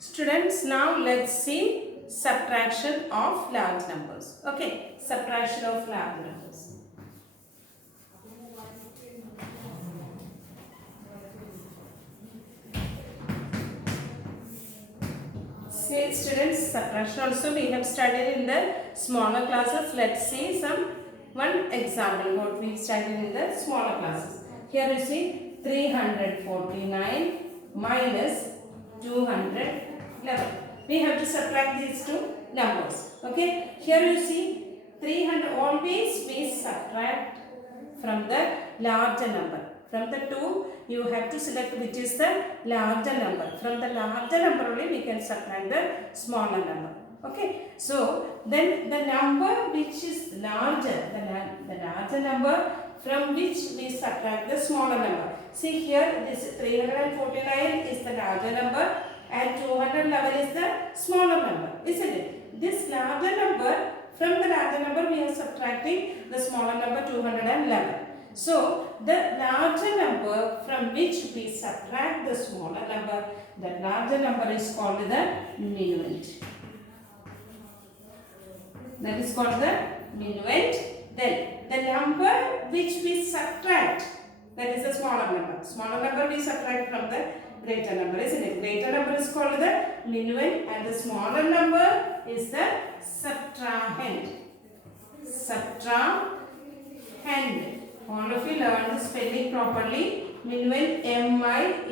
Students, now let's see subtraction of large numbers. Okay, subtraction of large numbers. See, students, subtraction also we have studied in the smaller classes. Let's see one example what we studied in the smaller classes. Here you see 349 minus 211. We have to subtract these two numbers. Okay. Here you see 300. Always we subtract from the larger number. From the 2, you have to select which is the larger number. From the larger number only we can subtract the smaller number. Okay. So, then the number which is larger, the larger number from which we subtract the smaller number. See here, this 349 is the larger number and 211 is the smaller number, isn't it? This larger number, from the larger number we are subtracting the smaller number 211. So, the larger number from which we subtract the smaller number, the larger number is called the minuend. That is called the minuend. Then, the number which we subtract, that is the smaller number. Smaller number we subtract from the greater number, isn't it? Greater number is called the minuend and the smaller number is the subtrahend. Subtrahend. All of you learn the spelling properly. Minuend, M-I-N-U-N-D.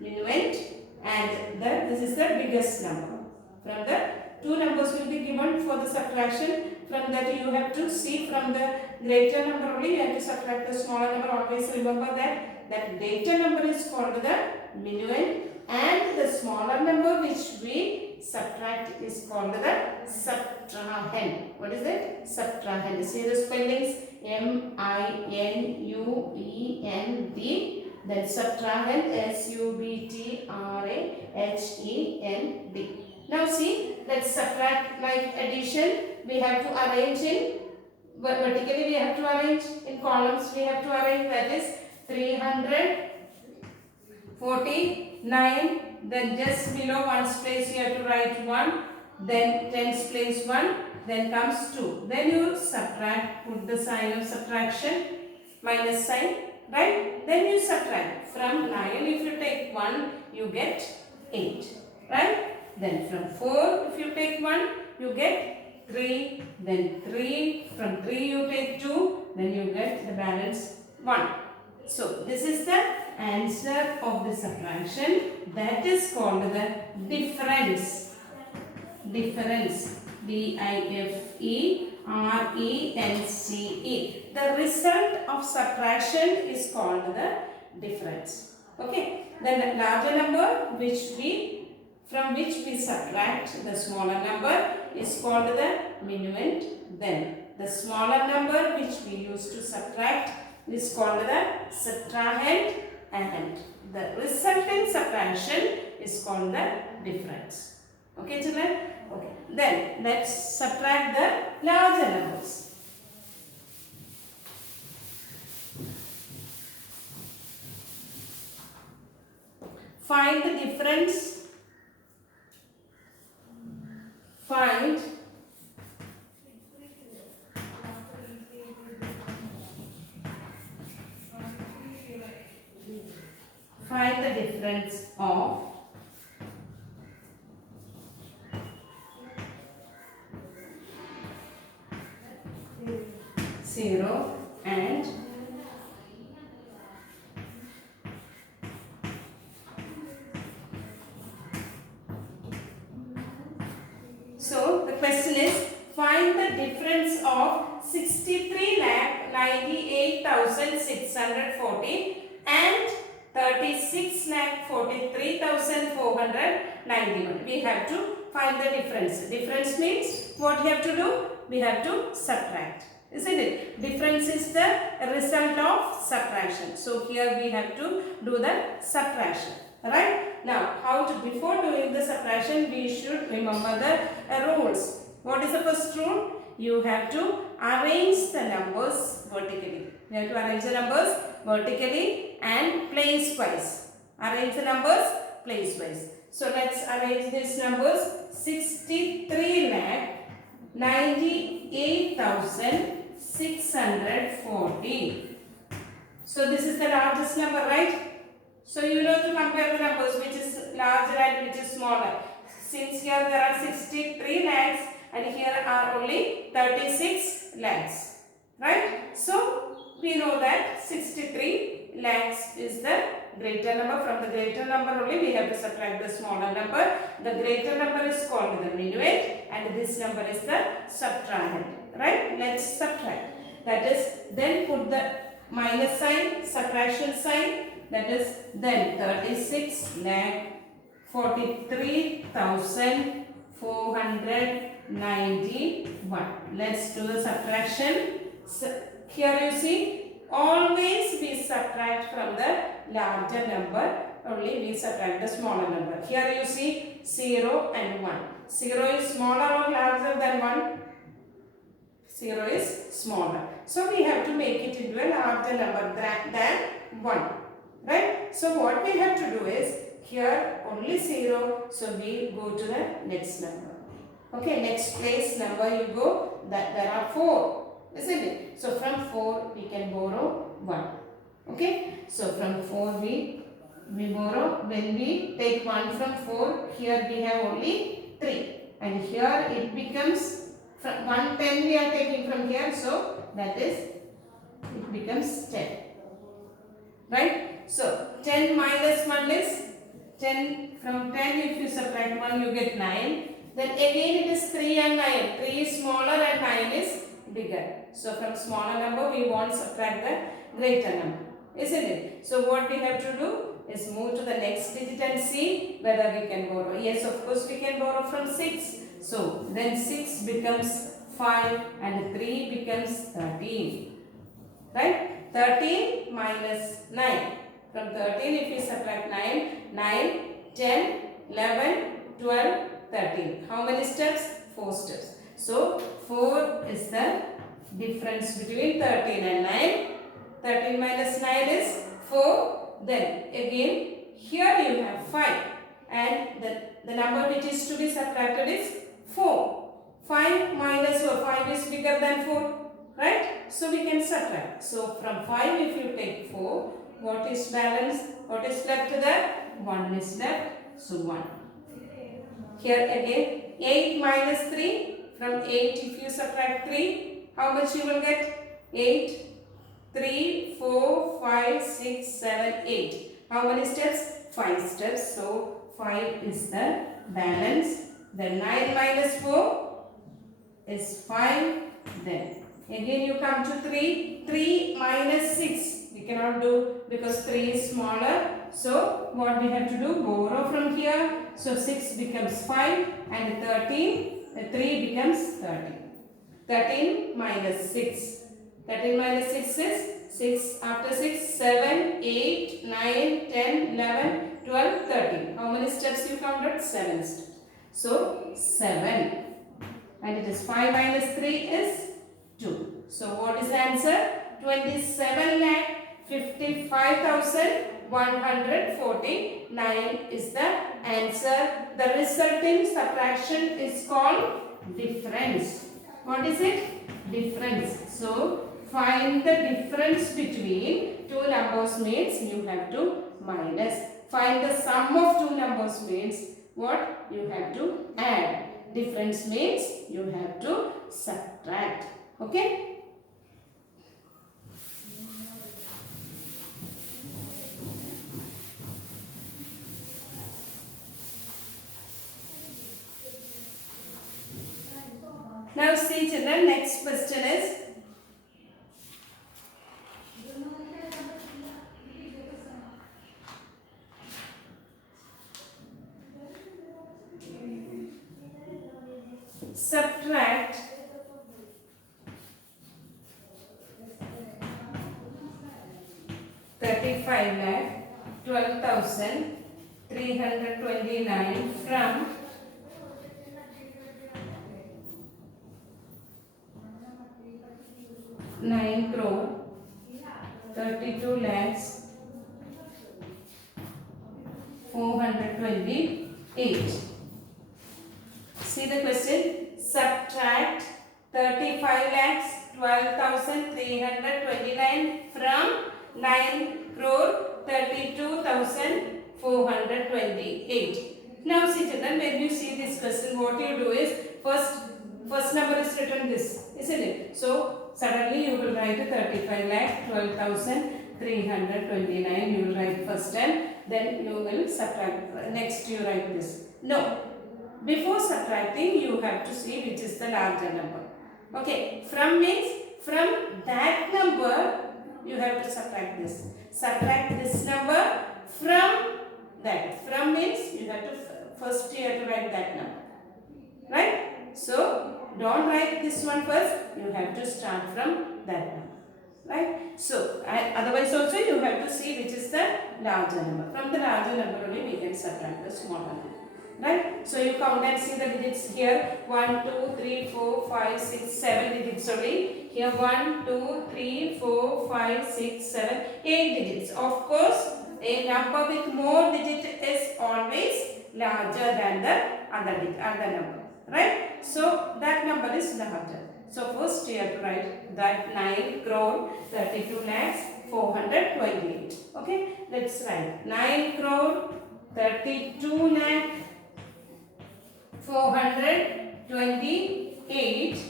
Minuend, and this is the biggest number. From the two numbers will be given for the subtraction. From that you have to see from the greater number only you have to subtract the smaller number. Always remember that greater number is called the minuend and the smaller number which we subtract is called the subtrahend. What is it? Subtrahend. See the spellings, M-I-N-U-E-N-D, then subtrahend, S-U-B-T-R-A-H-E-N-D. Now see, let's subtract like addition. We have to arrange in vertically, we have to arrange in columns, we have to arrange, that is 349. Then just below ones place you have to write 1, then tens place 1, then comes 2. Then you subtract, put the sign of subtraction, minus sign, right? Then you subtract. From 9 if you take 1, you get 8, right? Then from 4 if you take 1, you get 3, then 3, from 3 you take 2, then you get the balance 1. So, this is the answer of the subtraction, that is called the difference. Difference. D-I-F-E-R-E-N-C-E. The result of subtraction is called the difference. Okay. Then the larger number from which we subtract the smaller number is called the minuend. Then the smaller number which we use to subtract is called the subtrahend, and the resulting subtraction is called the difference. Okay, children? Okay. Then let's subtract the larger numbers. Find the difference. Find the difference of 0 and so the question is, find the difference of 63,98,640 and 36,43,491. We have to find the difference. Difference means what we have to do? We have to subtract. Isn't it? Difference is the result of subtraction. So here we have to do the subtraction. Right? Now, before doing the subtraction, we should remember the rules. What is the first rule? You have to arrange the numbers vertically. You have to arrange the numbers vertically and place wise. Arrange the numbers place wise. So let's arrange these numbers. 63 lakh 98,640. So this is the largest number, right? So you know to compare the numbers which is larger and which is smaller. Since here there are 63 lakhs and here are only 36 lakhs, right? So we know that 63 lakhs is the greater number. From the greater number only we have to subtract the smaller number. The greater number is called the minuet and this number is the subtrahend, right? Let's subtract. That is, then put the minus sign, subtraction sign. That is, then 36 lakh 43,491. Let's do the subtraction. So here you see, always we subtract from the larger number, only we subtract the smaller number. Here you see 0 and 1. 0 is smaller or larger than 1? 0 is smaller. So we have to make it into a larger number than 1. Right? So what we have to do is, here only 0, so we go to the next number. Okay, next place number you go, that there are 4, isn't it? So from 4 we can borrow 1. Okay, so from 4 we borrow. When we take 1 from 4, here we have only 3. And here it becomes, from 110 we are taking from here, so that is, it becomes 10. Right? So 10 minus 1 is 10. From 10 if you subtract 1 you get 9. Then again it is 3 and 9. 3 is smaller and 9 is bigger. So from smaller number we want to subtract the greater number, isn't it? So what we have to do is move to the next digit and see whether we can borrow. Yes, of course we can borrow from 6. So then 6 becomes 5 and 3 becomes 13. Right? 13 minus 9. From 13 if you subtract 9, 9, 10, 11, 12, 13. How many steps? 4 steps. So 4 is the difference between 13 and 9. 13 minus 9 is 4. Then again here you have 5 and the number which is to be subtracted is 4. 5 minus 4, 5 is bigger than 4. Right? So we can subtract. So from 5 if you take 4, what is balance? What is left there? 1 is left. So 1. Here again 8 minus 3. From 8 if you subtract 3, how much you will get? 8, 3, 4, 5, 6, 7, 8. How many steps? 5 steps. So 5 is the balance. Then 9 minus 4 is 5. Then again you come to 3. 3 minus 6. We cannot do because 3 is smaller. So what we have to do? Borrow from here. So 6 becomes 5 and 13. 3 becomes 13. 13 minus 6. 13 minus 6 is 6. After 6, 7, 8, 9, 10, 11, 12, 13. How many steps you counted? 7 steps. So 7. And it is 5 minus 3 is 2. So what is the answer? 27 lakh 55,149 is the answer. The resulting subtraction is called difference. What is it? Difference. So find the difference between two numbers means you have to minus. Find the sum of two numbers means what? You have to add. Difference means you have to subtract. Okay? Now see children, next question is subtract 35 lakh 12,329 from 9 crore 32 lakhs 428. See the question. Subtract 35 lakhs 12,329 from 9 crore 32,428. Now see children, when you see this question, what you do is first number is written this, isn't it? So suddenly you will write 35 lakh 12,329. You will write first and then you will subtract. Next you write this. No. Before subtracting, you have to see which is the larger number. Okay. From means from that number you have to subtract this. Subtract this number from that. From means you have to first you have to write that number. Right? So don't write this one first. You have to start from that number. Right? So otherwise also you have to see which is the larger number. From the larger number only we can subtract the smaller number. Right? So you count and see the digits here. 1, 2, 3, 4, 5, 6, 7 digits only. Here 1, 2, 3, 4, 5, 6, 7, 8 digits. Of course, a number with more digits is always larger than the other number. Right? So that number is larger. So first you have to write that 9 crore 32 lakhs 428. Okay? Let's write 9 crore 32 lakh 428.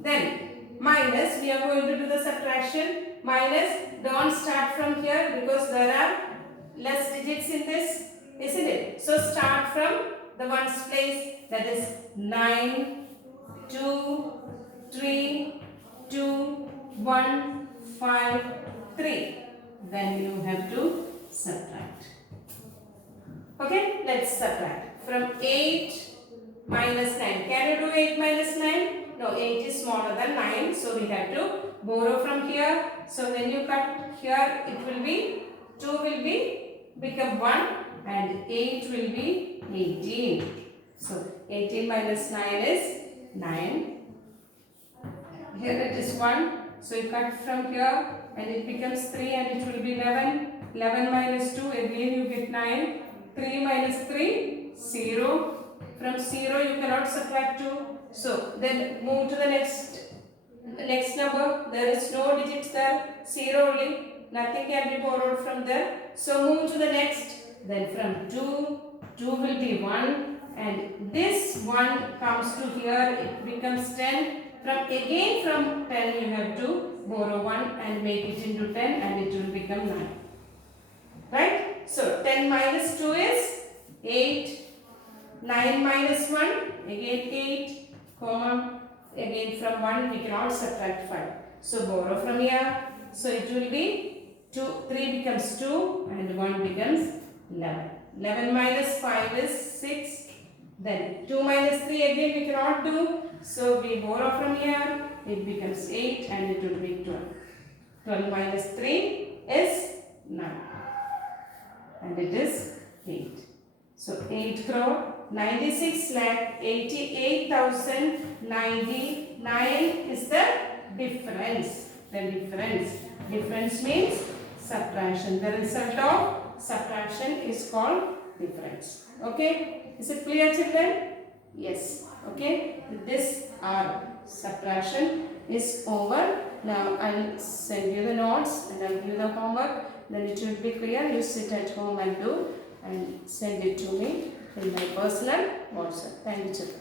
Then minus, we are going to do the subtraction. Minus, don't start from here because there are less digits in this, isn't it? So start from the ones place, that is 9, 2, 3, 2, 1, 5, 3. Then you have to subtract. Okay, let's subtract. From 8 minus 9. Can you do 8 minus 9? No, 8 is smaller than 9. So we have to borrow from here. So when you cut here, it will be 2 will become 1 and 8 will be 18. So 18 minus 9 is 9. Here it is 1. So you cut from here and it becomes 3 and it will be 11. 11 minus 2, again you get 9. 3 minus 3, 0. From 0 you cannot subtract 2. So then move to the next number. There is no digits there. 0 only. Nothing can be borrowed from there. So move to the next. Then from 2 will be 1. And this 1 comes to here. It becomes 10. From 10 you have to borrow 1 and make it into 10 and it will become 9. Right? So 10 minus 2 is 8. 9 minus 1, again 8, comma, again from 1 we cannot subtract 5. So borrow from here. So it will be 3 becomes 2 and 1 becomes 11. 11 minus 5 is 6. Then 2 minus 3 again we cannot do. So we borrow from here. It becomes 8 and it will be 12. 12 minus 3 is 9. And it is 8. So 8 crore 96 lakh 88,099 is the difference. Difference means subtraction. The result of subtraction is called difference. Okay? Is it clear, children? Yes. Okay? This our subtraction is over. Now I'll send you the notes and I'll give you the homework. Then it will be clear. You sit at home and do and send it to me in my personal WhatsApp. Thank you, children.